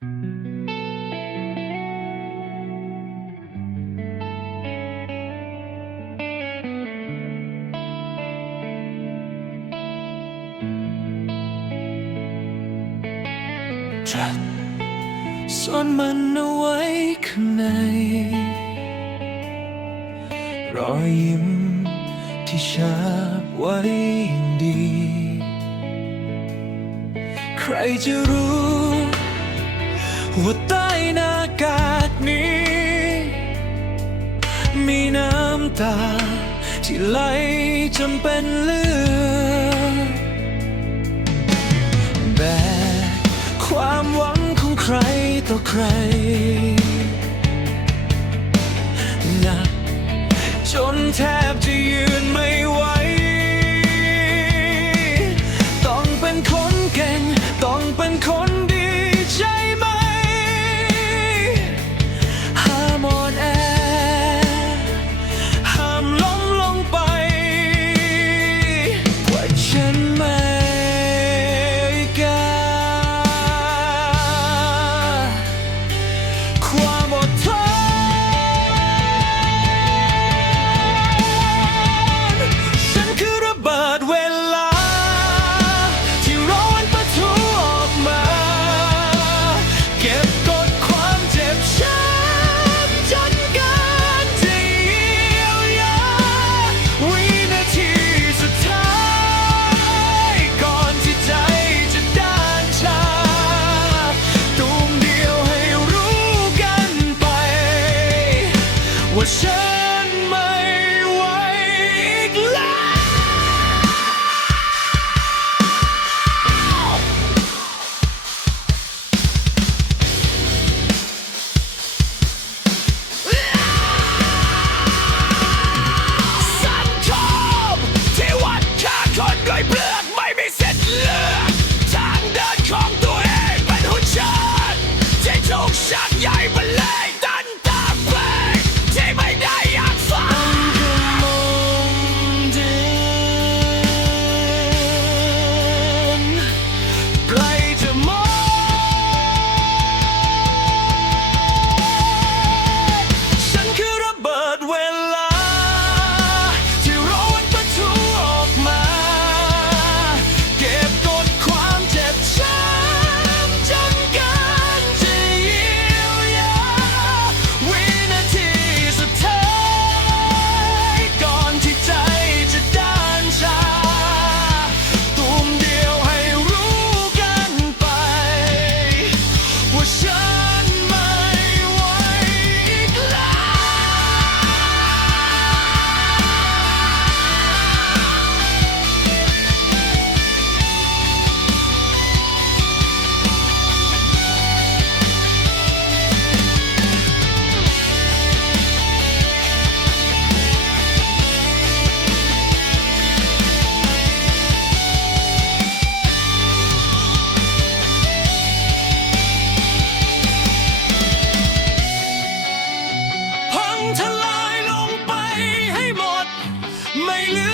จัดซ่อนมันเอาไว้ข้างใน รอยยิ้มที่ชาบไว้ดี ใครจะรู้ ว่าใต้หน้ากากนี้ มีน้ำตา ที่ไหลจำเป็นเลือดแบกความหวังของใครต่อใครหนักจนแทบจะยืนไม่ was shut. 美丽。